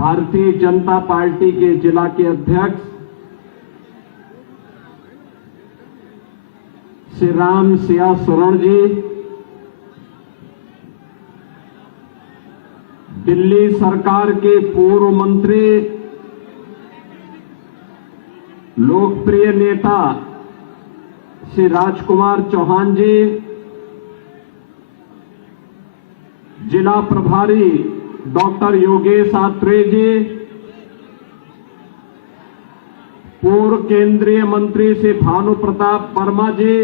Bharatiya Janata party के जिला के अध्यक्ष श्री राम सिया सोरण जी, दिल्ली सरकार के पूर्व मंत्री, लोकप्रिय नेता श्री राजकुमार चौहान जी, जिला प्रभारी डॉक्टर योगेश आत्रेय जी, पूर्व केंद्रीय मंत्री श्री भानु प्रताप वर्मा जी,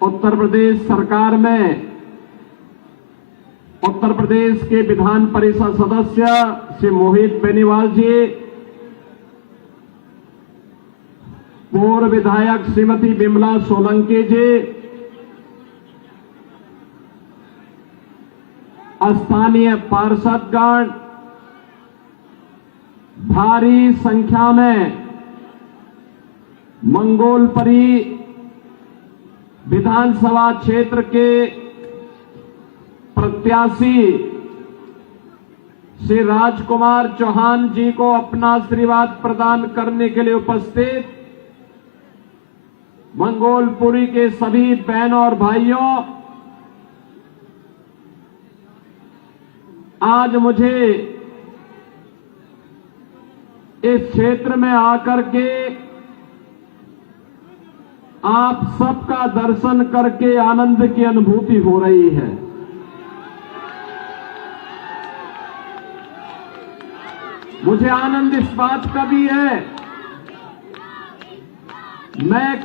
उत्तर प्रदेश सरकार में उत्तर प्रदेश के विधान परिषद सदस्य श्री मोहित बेनीवाल जी, पूर्व विधायक श्रीमती विमला सोलंकी जी, स्थानीय पार्षदगण, भारी संख्या में मंगोलपरी विधानसभा क्षेत्र के प्रत्याशी श्री राजकुमार चौहान जी को अपना आशीर्वाद प्रदान करने के लिए उपस्थित मंगोलपुरी के सभी बहनों और भाइयों, आज मुझे इस क्षेत्र में आकर के आप सबका दर्शन करके आनंद की अनुभूति हो रही है। मुझे आनंद इस बात का भी है, मैं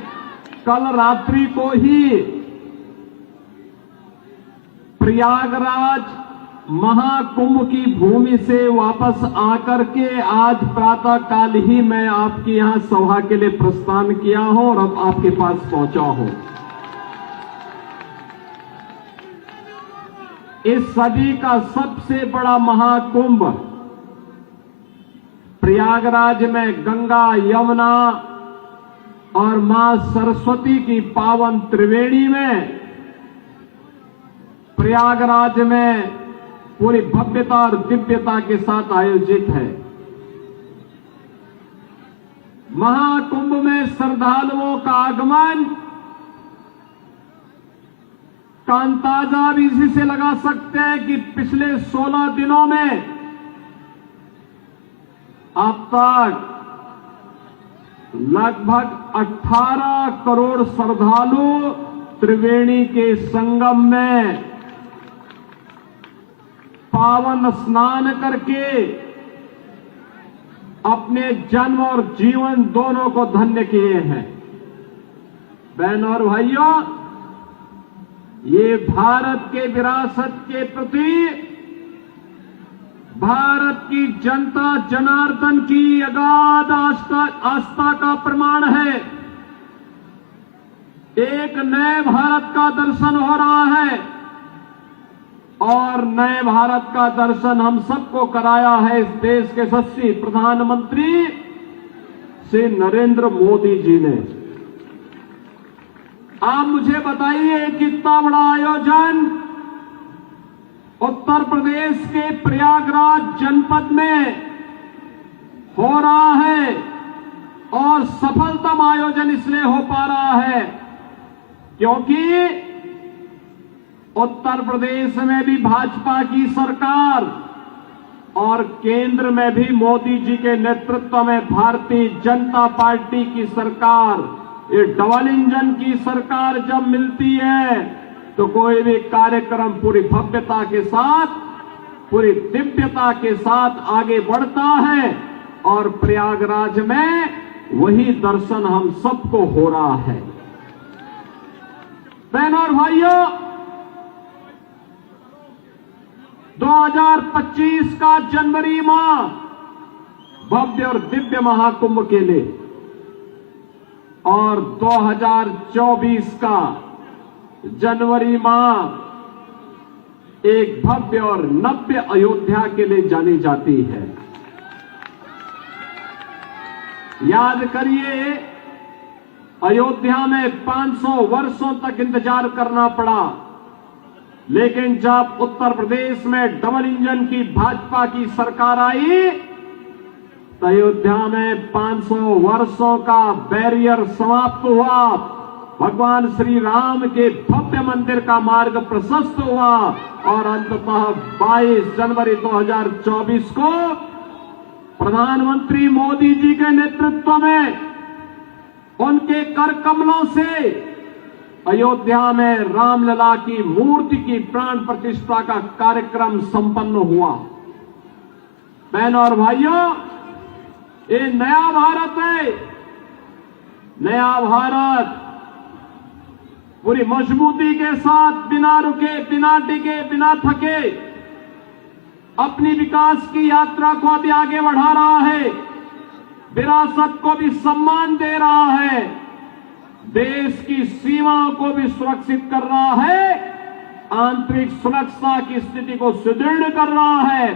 कल रात्रि को ही प्रयागराज महाकुंभ की भूमि से वापस आकर के आज प्रातः काल ही मैं आपके यहां सभा के लिए प्रस्थान किया हूं और अब आपके पास पहुंचा हूं। इस सदी का सबसे बड़ा महाकुंभ प्रयागराज में गंगा, यमुना और मां सरस्वती की पावन त्रिवेणी में प्रयागराज में पूरी भव्यता और दिव्यता के साथ आयोजित है। महाकुंभ में श्रद्धालुओं का आगमन का अंदाजा भी इसी से लगा सकते हैं कि पिछले 16 दिनों में अब तक लगभग 18 करोड़ श्रद्धालु त्रिवेणी के संगम में पावन स्नान करके अपने जन्म और जीवन दोनों को धन्य किए हैं। बहनों और भाइयों, ये भारत के विरासत के प्रति भारत की जनता जनार्दन की अगाध आस्था का प्रमाण है। एक नए भारत का दर्शन हो रहा है और नए भारत का दर्शन हम सबको कराया है इस देश के यशस्वी प्रधानमंत्री श्री नरेंद्र मोदी जी ने। आप मुझे बताइए, कितना बड़ा आयोजन उत्तर प्रदेश के प्रयागराज जनपद में हो रहा है और सफलतम आयोजन इसलिए हो पा रहा है क्योंकि उत्तर प्रदेश में भी भाजपा की सरकार और केंद्र में भी मोदी जी के नेतृत्व में भारतीय जनता पार्टी की सरकार, ये डबल इंजन की सरकार जब मिलती है तो कोई भी कार्यक्रम पूरी भव्यता के साथ, पूरी दिव्यता के साथ आगे बढ़ता है और प्रयागराज में वही दर्शन हम सबको हो रहा है। बहनों और भाइयों, 2025 का जनवरी माह भव्य और दिव्य महाकुंभ के लिए और 2024 का जनवरी माह एक भव्य और नव्य अयोध्या के लिए जानी जाती है। याद करिए, अयोध्या में 500 वर्षों तक इंतजार करना पड़ा, लेकिन जब उत्तर प्रदेश में डबल इंजन की भाजपा की सरकार आई तो अयोध्या में 500 वर्षों का बैरियर समाप्त हुआ, भगवान श्री राम के भव्य मंदिर का मार्ग प्रशस्त हुआ और अंततः 22 जनवरी 2024 को प्रधानमंत्री मोदी जी के नेतृत्व में उनके कर कमलों से अयोध्या में रामलला की मूर्ति की प्राण प्रतिष्ठा का कार्यक्रम संपन्न हुआ। बहनों और भाइयों, ये नया भारत है। नया भारत पूरी मजबूती के साथ, बिना रुके, बिना टिके, बिना थके अपनी विकास की यात्रा को अभी आगे बढ़ा रहा है, विरासत को भी सम्मान दे रहा है, देश की सीमाओं को भी सुरक्षित कर रहा है, आंतरिक सुरक्षा की स्थिति को सुदृढ़ कर रहा है।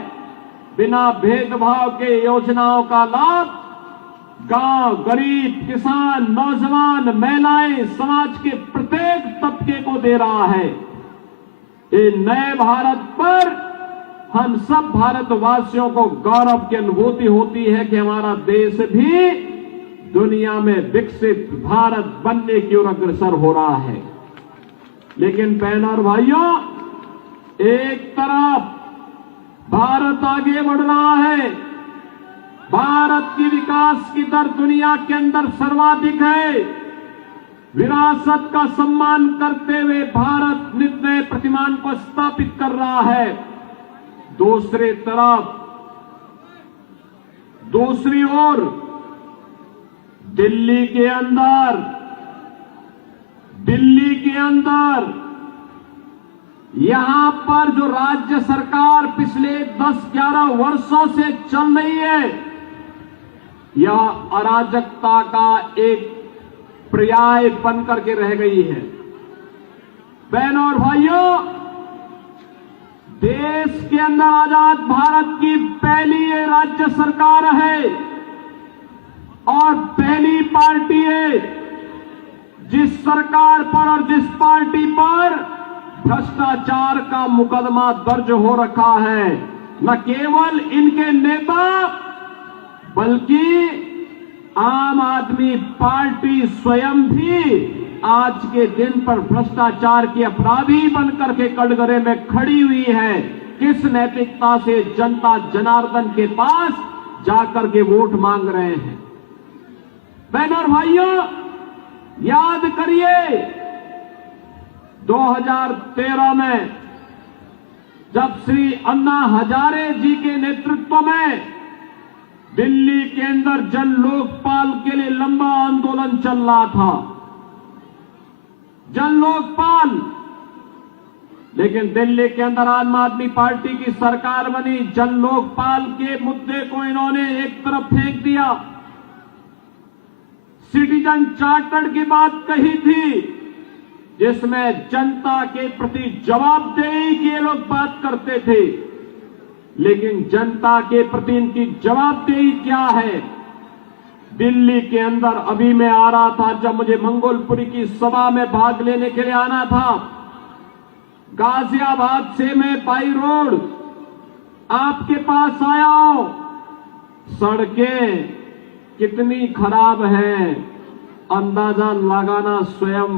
बिना भेदभाव के योजनाओं का लाभ गांव, गरीब, किसान, नौजवान, महिलाएं, समाज के प्रत्येक तबके को दे रहा है। ये नए भारत पर हम सब भारतवासियों को गौरव की अनुभूति होती है कि हमारा देश भी दुनिया में विकसित भारत बनने की ओर अग्रसर हो रहा है। लेकिन बहनों और भाइयों, एक तरफ भारत आगे बढ़ रहा है, भारत की विकास की दर दुनिया के अंदर सर्वाधिक है, विरासत का सम्मान करते हुए भारत नित नए प्रतिमान को स्थापित कर रहा है। दूसरी तरफ, दूसरी ओर दिल्ली के अंदर यहां पर जो राज्य सरकार पिछले 10-11 वर्षों से चल रही है, यह अराजकता का एक पर्याय बनकर के रह गई है। बहनों और भाइयों, देश के अंदर आजाद भारत की पहली ये राज्य सरकार है और पहली पार्टी है जिस सरकार पर और जिस पार्टी पर भ्रष्टाचार का मुकदमा दर्ज हो रखा है। न केवल इनके नेता बल्कि आम आदमी पार्टी स्वयं भी आज के दिन पर भ्रष्टाचार की अपराधी बनकर के कटघरे में खड़ी हुई है। किस नैतिकता से जनता जनार्दन के पास जाकर के वोट मांग रहे हैं? बहनों और भाइयों, याद करिए 2013 में जब श्री अन्ना हजारे जी के नेतृत्व में दिल्ली के अंदर जन लोकपाल के लिए लंबा आंदोलन चल रहा था, जन लोकपाल, लेकिन दिल्ली के अंदर आम आदमी पार्टी की सरकार बनी। जन लोकपाल के मुद्दे को इन्होंने एक तरफ फेंक दिया। सिटीजन चार्टर की बात कही थी जिसमें जनता के प्रति जवाबदेही की ये लोग बात करते थे, लेकिन जनता के प्रति इनकी जवाबदेही क्या है? दिल्ली के अंदर अभी मैं आ रहा था, जब मुझे मंगोलपुरी की सभा में भाग लेने के लिए आना था, गाजियाबाद से मैं बाई रोड आपके पास आया हूं। सड़कें कितनी खराब है अंदाजा लगाना स्वयं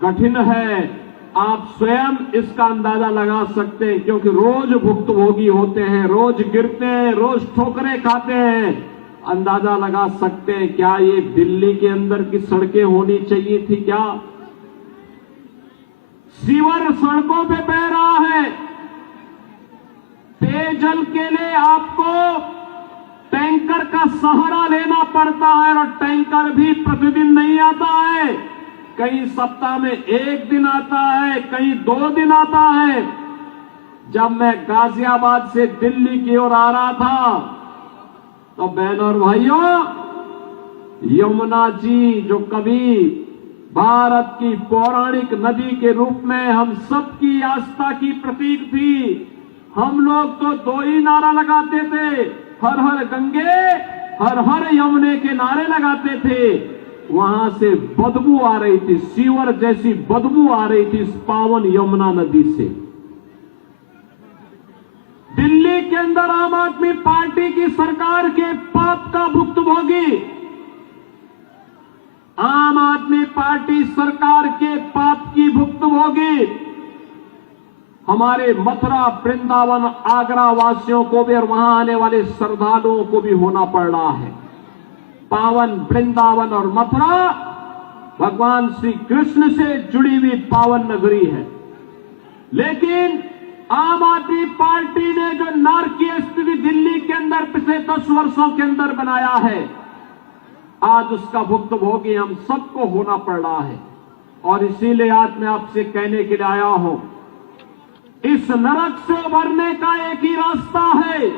कठिन है। आप स्वयं इसका अंदाजा लगा सकते हैं, क्योंकि रोज भुक्तभोगी होते हैं, रोज गिरते हैं, रोज ठोकरें खाते हैं। अंदाजा लगा सकते हैं क्या ये दिल्ली के अंदर की सड़कें होनी चाहिए थी? क्या सीवर सड़कों पे बह रहा है? पेयजल के लिए आपको टैंकर का सहारा लेना पड़ता है और टैंकर भी प्रतिदिन नहीं आता है, कहीं सप्ताह में 1 दिन आता है, कहीं 2 दिन आता है। जब मैं गाजियाबाद से दिल्ली की ओर आ रहा था तो बहनों और भाइयों, यमुना जी जो कभी भारत की पौराणिक नदी के रूप में हम सबकी आस्था की प्रतीक थी, हम लोग तो 2 ही नारा लगाते थे, हर हर गंगे हर हर यमुने के नारे लगाते थे। वहां से बदबू आ रही थी, सीवर जैसी बदबू आ रही थी इस पावन यमुना नदी से। दिल्ली के अंदर आम आदमी पार्टी की सरकार के पाप का भुक्तभोगी, आम आदमी पार्टी सरकार के पाप की भुक्तभोगी हमारे मथुरा, वृंदावन, आगरा वासियों को भी और वहां आने वाले श्रद्धालुओं को भी होना पड़ रहा है। पावन वृंदावन और मथुरा भगवान श्री कृष्ण से जुड़ी हुई पावन नगरी है, लेकिन आम आदमी पार्टी ने जो नारकीय स्थिति दिल्ली के अंदर पिछले 10 वर्षों के अंदर बनाया है, आज उसका भुक्तभोगी हम सबको होना पड़ रहा है। और इसीलिए आज मैं आपसे कहने के लिए आया हूं, इस नरक से उभरने का एक ही रास्ता है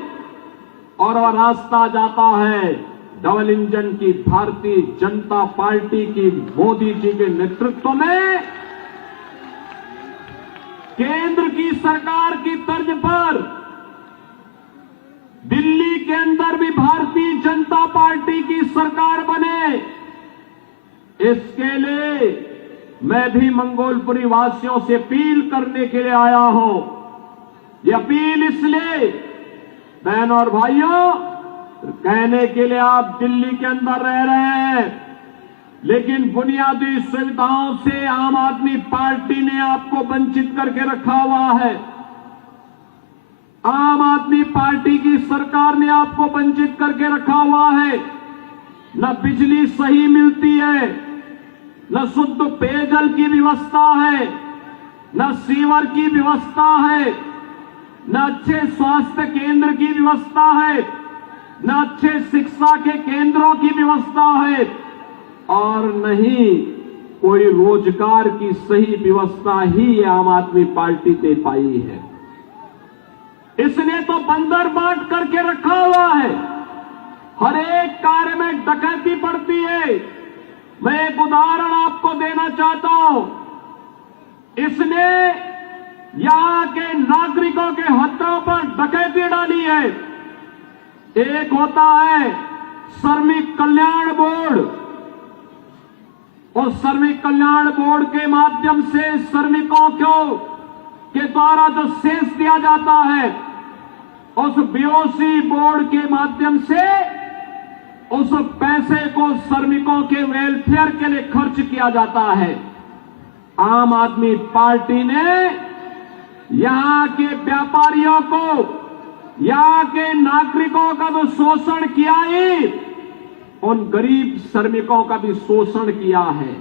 और वह रास्ता जाता है डबल इंजन की भारतीय जनता पार्टी की मोदी जी के नेतृत्व में केंद्र की सरकार की तर्ज पर दिल्ली के अंदर भी भारतीय जनता पार्टी की सरकार बने। इसके लिए मैं भी मंगोलपुरी वासियों से अपील करने के लिए आया हूं। ये अपील इसलिए बहनों और भाइयों, कहने के लिए आप दिल्ली के अंदर रह रहे हैं, लेकिन बुनियादी सुविधाओं से आम आदमी पार्टी ने आपको वंचित करके रखा हुआ है। आम आदमी पार्टी की सरकार ने आपको वंचित करके रखा हुआ है। न बिजली सही मिलती है, न शुद्ध पेयजल की व्यवस्था है, न सीवर की व्यवस्था है, न अच्छे स्वास्थ्य केंद्र की व्यवस्था है, न अच्छे शिक्षा के केंद्रों की व्यवस्था है और नहीं कोई रोजगार की सही व्यवस्था ही आम आदमी पार्टी दे पाई है। इसने तो बंदर बांट करके रखा हुआ है, हर एक कार्य में डकैती पड़ती है। मैं एक उदाहरण आपको देना चाहता हूं। इसने यहां के नागरिकों के हकों पर डकैती डाली है। एक होता है श्रमिक कल्याण बोर्ड, और श्रमिक कल्याण बोर्ड के माध्यम से श्रमिकों के द्वारा जो सेस दिया जाता है, उस बीओसी बोर्ड के माध्यम से उस पैसे को श्रमिकों के वेलफेयर के लिए खर्च किया जाता है। आम आदमी पार्टी ने यहां के व्यापारियों को, यहां के नागरिकों का तो शोषण किया ही, उन गरीब श्रमिकों का भी शोषण किया है।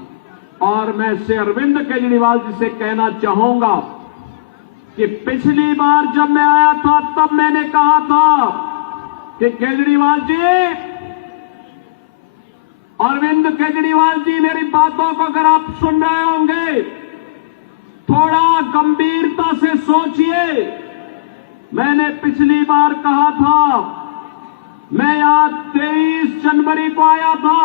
और मैं श्री अरविंद केजरीवाल जी से कहना चाहूंगा कि पिछली बार जब मैं आया था तब मैंने कहा था कि केजरीवाल जी, अरविंद केजरीवाल जी, मेरी बातों को अगर आप सुन रहे होंगे थोड़ा गंभीरता से सोचिए। मैंने पिछली बार कहा था, मैं यहां 23 जनवरी को आया था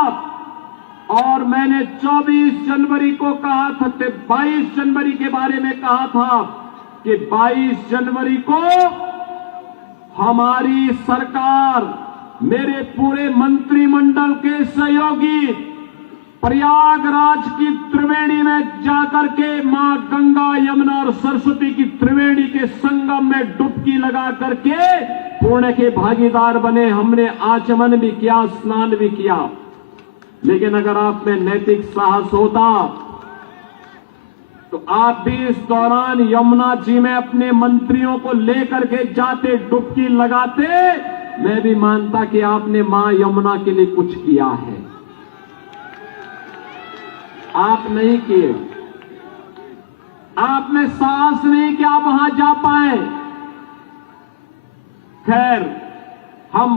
और मैंने 24 जनवरी को कहा था, 22 जनवरी के बारे में कहा था कि 22 जनवरी को हमारी सरकार, मेरे पूरे मंत्रिमंडल के सहयोगी प्रयागराज की त्रिवेणी में जाकर के मां गंगा, यमुना और सरस्वती की त्रिवेणी के संगम में डुबकी लगा करके पुण्य के भागीदार बने। हमने आचमन भी किया, स्नान भी किया। लेकिन अगर आप में नैतिक साहस होता तो आप भी इस दौरान यमुना जी में अपने मंत्रियों को लेकर के जाते, डुबकी लगाते। मैं भी मानता कि आपने मां यमुना के लिए कुछ किया है। आप नहीं किए, आपने साहस नहीं कि आप वहां जा पाए। खैर, हम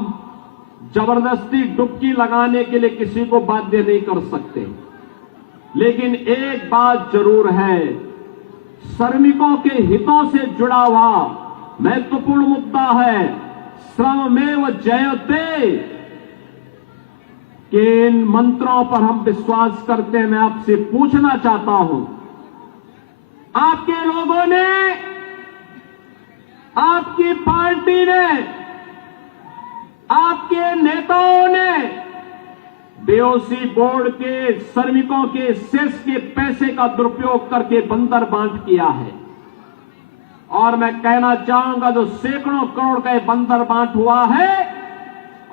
जबरदस्ती डुबकी लगाने के लिए किसी को बाध्य नहीं कर सकते, लेकिन एक बात जरूर है, श्रमिकों के हितों से जुड़ा हुआ महत्वपूर्ण मुद्दा है श्रममेव जयते के इन मंत्रों पर हम विश्वास करते हैं। मैं आपसे पूछना चाहता हूं, आपके लोगों ने, आपकी पार्टी ने, आपके नेताओं ने बीओसी बोर्ड के श्रमिकों के सेस के पैसे का दुरुपयोग करके बंदर बांट किया है। और मैं कहना चाहूंगा, जो सैकड़ों करोड़ का बंदर बांट हुआ है,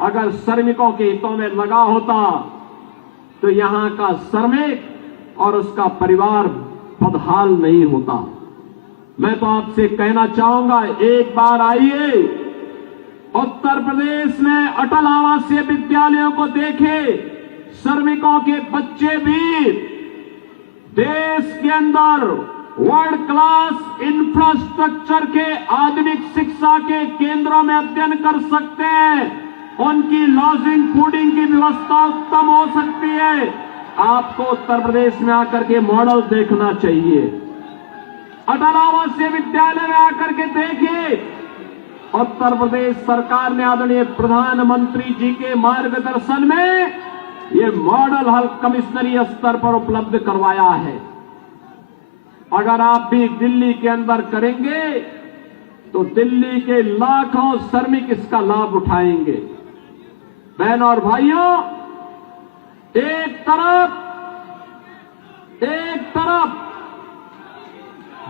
अगर श्रमिकों के हितों में लगा होता तो यहां का श्रमिक और उसका परिवार बदहाल नहीं होता। मैं तो आपसे कहना चाहूंगा, एक बार आइए उत्तर प्रदेश में अटल आवासीय विद्यालयों को देखें। श्रमिकों के बच्चे भी देश के अंदर वर्ल्ड क्लास इंफ्रास्ट्रक्चर के आधुनिक शिक्षा के केंद्रों में अध्ययन कर सकते हैं। उनकी लॉजिंग फूडिंग की व्यवस्था उत्तम हो सकती है। आपको उत्तर प्रदेश में आकर के मॉडल देखना चाहिए। अटल आवासीय विद्यालय में आकर के देखिए, उत्तर प्रदेश सरकार ने आदरणीय प्रधानमंत्री जी के मार्गदर्शन में ये मॉडल हल कमिश्नरी स्तर पर उपलब्ध करवाया है। अगर आप भी दिल्ली के अंदर करेंगे तो दिल्ली के लाखों श्रमिक इसका लाभ उठाएंगे। बहनों और भाइयों, एक तरफ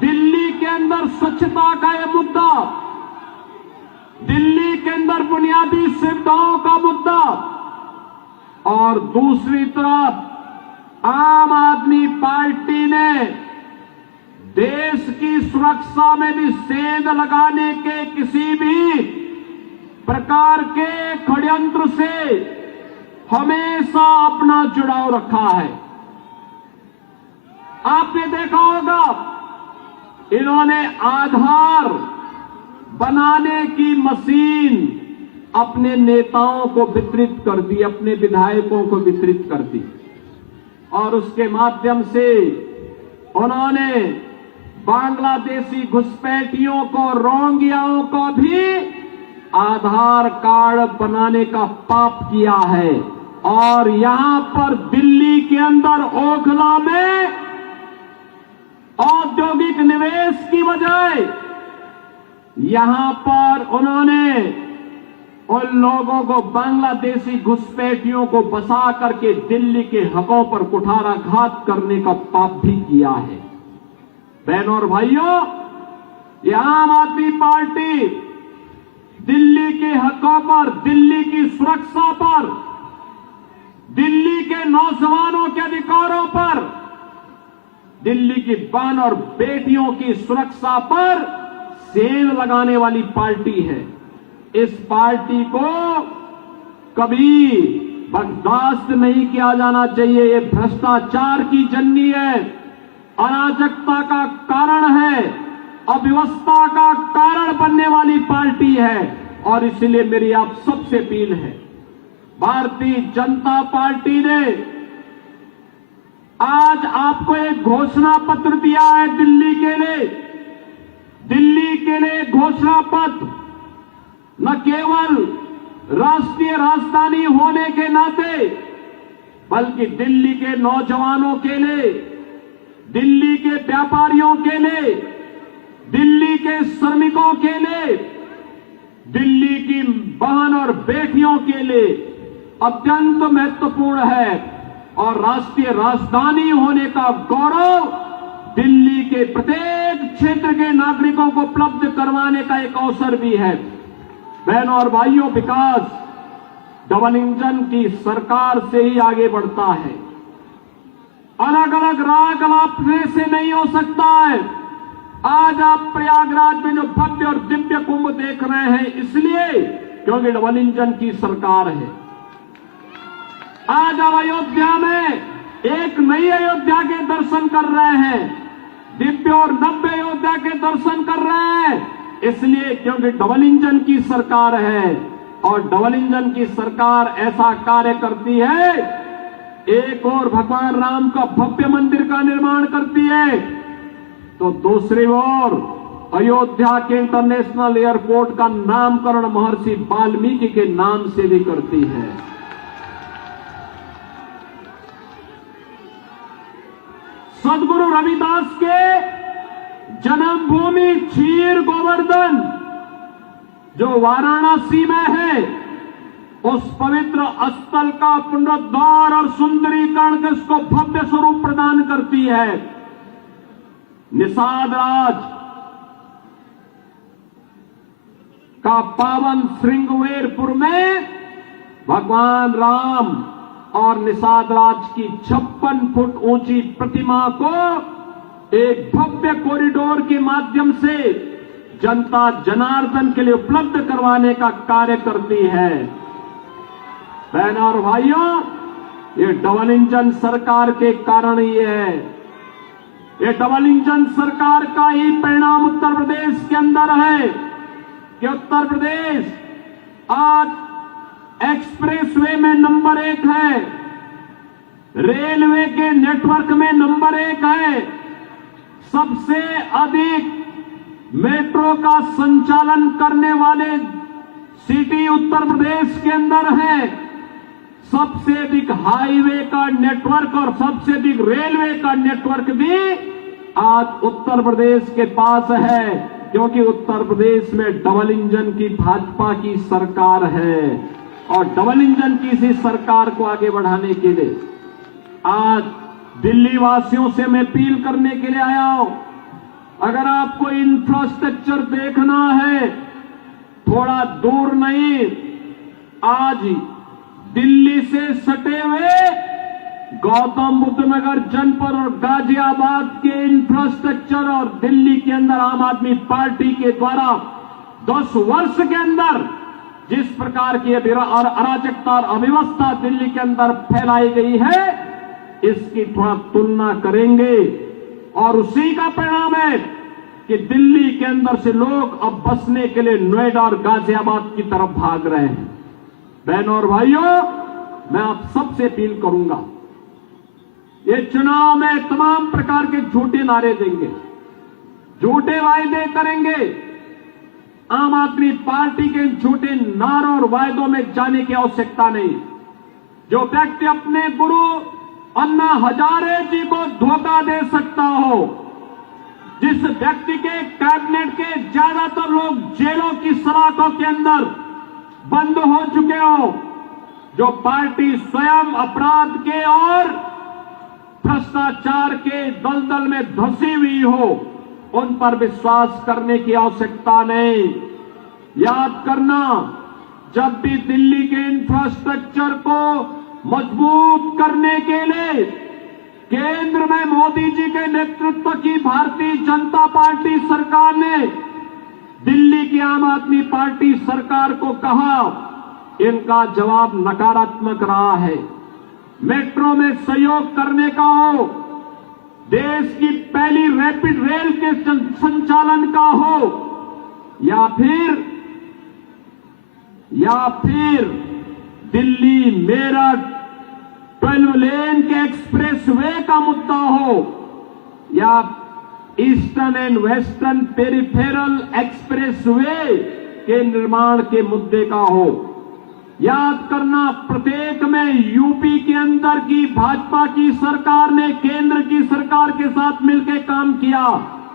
दिल्ली के अंदर स्वच्छता का यह मुद्दा, दिल्ली के अंदर बुनियादी सुविधाओं का मुद्दा, और दूसरी तरफ आम आदमी पार्टी ने देश की सुरक्षा में भी सेंध लगाने के किसी भी प्रकार के षड्यंत्र से हमेशा अपना जुड़ाव रखा है। आपने देखा होगा, इन्होंने आधार बनाने की मशीन अपने नेताओं को वितरित कर दी, अपने विधायकों को वितरित कर दी, और उसके माध्यम से उन्होंने बांग्लादेशी घुसपैठियों को, रोहिंग्याओं को भी आधार कार्ड बनाने का पाप किया है। और यहां पर दिल्ली के अंदर ओखला में औद्योगिक निवेश की बजाय यहां पर उन्होंने उन लोगों को, बांग्लादेशी घुसपैठियों को बसा करके दिल्ली के हकों पर कुठाराघात करने का पाप भी किया है। बहनों और भाइयों, ये आम आदमी पार्टी दिल्ली के हकों पर, दिल्ली की सुरक्षा पर, दिल्ली के नौजवानों के अधिकारों पर, दिल्ली की बहन और बेटियों की सुरक्षा पर सेंध लगाने वाली पार्टी है। इस पार्टी को कभी बर्दाश्त नहीं किया जाना चाहिए। ये भ्रष्टाचार की जननी है, अराजकता का कारण है, अव्यवस्था का कारण बनने वाली पार्टी है। और इसलिए मेरी आप सबसे अपील है, भारतीय जनता पार्टी ने आज आपको एक घोषणा पत्र दिया है दिल्ली के लिए। दिल्ली के लिए घोषणा पत्र न केवल राष्ट्रीय राजधानी होने के नाते, बल्कि दिल्ली के नौजवानों के लिए, दिल्ली के व्यापारियों के लिए, दिल्ली के श्रमिकों के लिए, दिल्ली की बहन और बेटियों के लिए अत्यंत महत्वपूर्ण है। और राष्ट्रीय राजधानी होने का गौरव दिल्ली के प्रत्येक क्षेत्र के नागरिकों को उपलब्ध करवाने का एक अवसर भी है। बहनों और भाइयों, विकास डबल इंजन की सरकार से ही आगे बढ़ता है। अलग अलग राग अलापने से नहीं हो सकता है। आज आप प्रयागराज में जो भव्य और दिव्य कुंभ देख रहे हैं, इसलिए क्योंकि डबल इंजन की सरकार है। आज आप अयोध्या में एक नई अयोध्या के दर्शन कर रहे हैं, दिव्य और नव्य अयोध्या के दर्शन कर रहे हैं, इसलिए क्योंकि डबल इंजन की सरकार है। और डबल इंजन की सरकार ऐसा कार्य करती है, एक और भगवान राम का भव्य मंदिर का निर्माण करती है, तो दूसरी ओर अयोध्या के इंटरनेशनल एयरपोर्ट का नामकरण महर्षि वाल्मीकि के नाम से भी करती है। सदगुरु रविदास के जन्मभूमि क्षीर गोवर्धन जो वाराणसी में है, उस पवित्र स्थल का पुनरुद्धार और सुंदरीकरण के उसको भव्य स्वरूप प्रदान करती है। निषाद राज का पावन श्रृंगवेरपुर में भगवान राम और निषाद राज की 56 फुट ऊंची प्रतिमा को एक भव्य कॉरिडोर के माध्यम से जनता जनार्दन के लिए उपलब्ध करवाने का कार्य करती है। बहनों और भाइयों, ये डबल इंजन सरकार के कारण ही है। ये डबल इंजन सरकार का ही परिणाम उत्तर प्रदेश के अंदर है कि उत्तर प्रदेश आज एक्सप्रेसवे में नंबर 1 है, रेलवे के नेटवर्क में नंबर 1 है, सबसे अधिक मेट्रो का संचालन करने वाले सिटी उत्तर प्रदेश के अंदर है, सबसे अधिक हाईवे का नेटवर्क और सबसे अधिक रेलवे का नेटवर्क भी आज उत्तर प्रदेश के पास है, क्योंकि उत्तर प्रदेश में डबल इंजन की भाजपा की सरकार है। और डबल इंजन की इसी सरकार को आगे बढ़ाने के लिए आज दिल्ली वासियों से मैं अपील करने के लिए आया हूं। अगर आपको इंफ्रास्ट्रक्चर देखना है, थोड़ा दूर नहीं, आज दिल्ली से सटे हुए गौतम बुद्ध नगर जनपद और गाजियाबाद के इंफ्रास्ट्रक्चर और दिल्ली के अंदर आम आदमी पार्टी के द्वारा 10 वर्ष के अंदर जिस प्रकार की अराजकता और अव्यवस्था दिल्ली के अंदर फैलाई गई है, इसकी थोड़ा तुलना करेंगे और उसी का परिणाम है कि दिल्ली के अंदर से लोग अब बसने के लिए नोएडा और गाजियाबाद की तरफ भाग रहे हैं। बहनों और भाइयों, मैं आप सबसे अपील करूंगा, ये चुनाव में तमाम प्रकार के झूठे नारे देंगे, झूठे वायदे करेंगे। आम आदमी पार्टी के झूठे नारों और वायदों में जाने की आवश्यकता नहीं। जो व्यक्ति अपने गुरु अन्ना हजारे जी को धोखा दे सकता हो, जिस व्यक्ति के कैबिनेट के ज्यादातर लोग जेलों की सलाखों के अंदर बंद हो चुके हो, जो पार्टी स्वयं अपराध के और भ्रष्टाचार के दलदल में धंसी हुई हो, उन पर विश्वास करने की आवश्यकता नहीं। याद करना, जब भी दिल्ली के इंफ्रास्ट्रक्चर को मजबूत करने के लिए केंद्र में मोदी जी के नेतृत्व की भारतीय जनता पार्टी सरकार ने दिल्ली की आम आदमी पार्टी सरकार को कहा, इनका जवाब नकारात्मक रहा है। मेट्रो में सहयोग करने का हो, देश की पहली रैपिड रेल के संचालन का हो, या फिर दिल्ली मेरठ 12 लेन के एक्सप्रेसवे का मुद्दा हो, या eastern and western peripheral expressway के निर्माण के मुद्दे का हो। याद करना, प्रत्येक में यूपी के अंदर की भाजपा की सरकार ने केंद्र की सरकार के साथ मिलकर काम किया,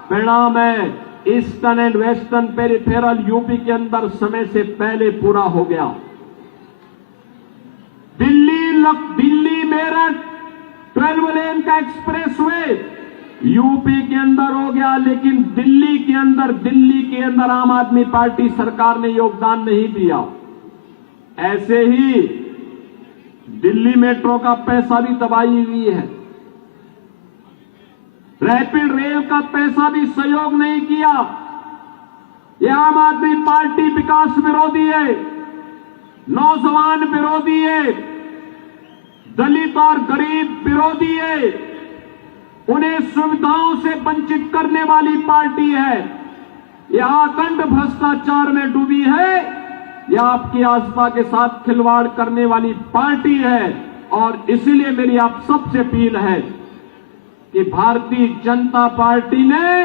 परिणाम है eastern and western peripheral UP के अंदर समय से पहले पूरा हो गया। दिल्ली मेरठ 12 लेन का एक्सप्रेसवे यूपी के अंदर हो गया, लेकिन दिल्ली के अंदर आम आदमी पार्टी सरकार ने योगदान नहीं दिया। ऐसे ही दिल्ली मेट्रो का पैसा भी दबाई हुई है, रैपिड रेल का पैसा भी सहयोग नहीं किया। यह आम आदमी पार्टी विकास विरोधी है, नौजवान विरोधी है, दलित और गरीब विरोधी है, उन्हें सुविधाओं से वंचित करने वाली पार्टी है। यह अखंड भ्रष्टाचार में डूबी है, यह आपकी आस्था के साथ खिलवाड़ करने वाली पार्टी है। और इसीलिए मेरी आप सबसे अपील है कि भारतीय जनता पार्टी ने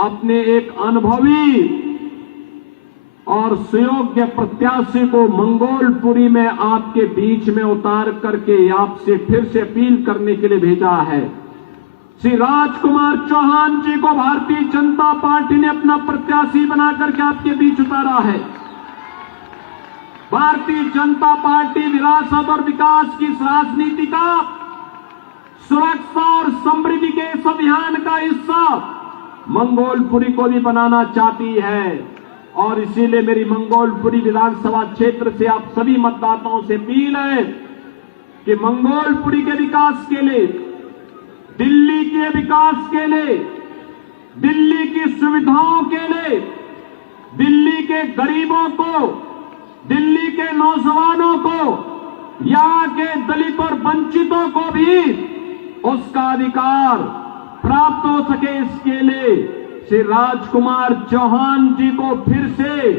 अपने एक अनुभवी और सुयोग्य प्रत्याशी को मंगोलपुरी में आपके बीच में उतार करके आपसे फिर से अपील करने के लिए भेजा है। श्री राजकुमार चौहान जी को भारतीय जनता पार्टी ने अपना प्रत्याशी बना करके आपके बीच उतारा है। भारतीय जनता पार्टी विरासत और विकास की इस राजनीति का, सुरक्षा और समृद्धि के इस अभियान का हिस्सा मंगोलपुरी को भी बनाना चाहती है। और इसीलिए मेरी मंगोलपुरी विधानसभा क्षेत्र से आप सभी मतदाताओं से अपील है कि मंगोलपुरी के विकास के लिए, दिल्ली के विकास के लिए, दिल्ली की सुविधाओं के लिए, दिल्ली के गरीबों को, दिल्ली के नौजवानों को, यहां के दलित और वंचितों को भी उसका अधिकार प्राप्त हो सके, इसके लिए श्री राजकुमार चौहान जी को फिर से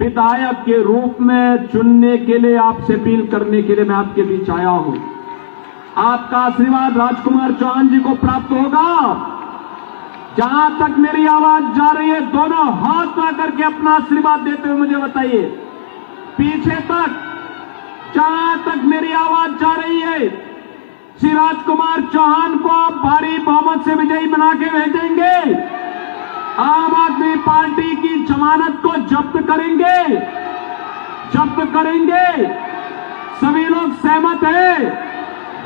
विधायक के रूप में चुनने के लिए आपसे अपील करने के लिए मैं आपके बीच आया हूं। आपका आशीर्वाद राजकुमार चौहान जी को प्राप्त होगा। जहां तक मेरी आवाज जा रही है, दोनों हाथ ला करके अपना आशीर्वाद देते हुए मुझे बताइए। पीछे तक, जहां तक मेरी आवाज जा रही है, श्री राजकुमार चौहान को आप भारी बहुमत से विजयी बना के भेजेंगे। आम आदमी पार्टी की जमानत को जब्त करेंगे, जब्त करेंगे। सभी लोग सहमत हैं?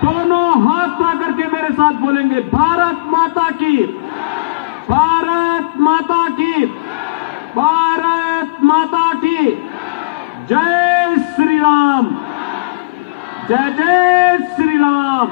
दोनों हाथ ला करके मेरे साथ बोलेंगे, भारत माता की, भारत माता की, भारत माता की जय श्री राम, जय जय श्री राम।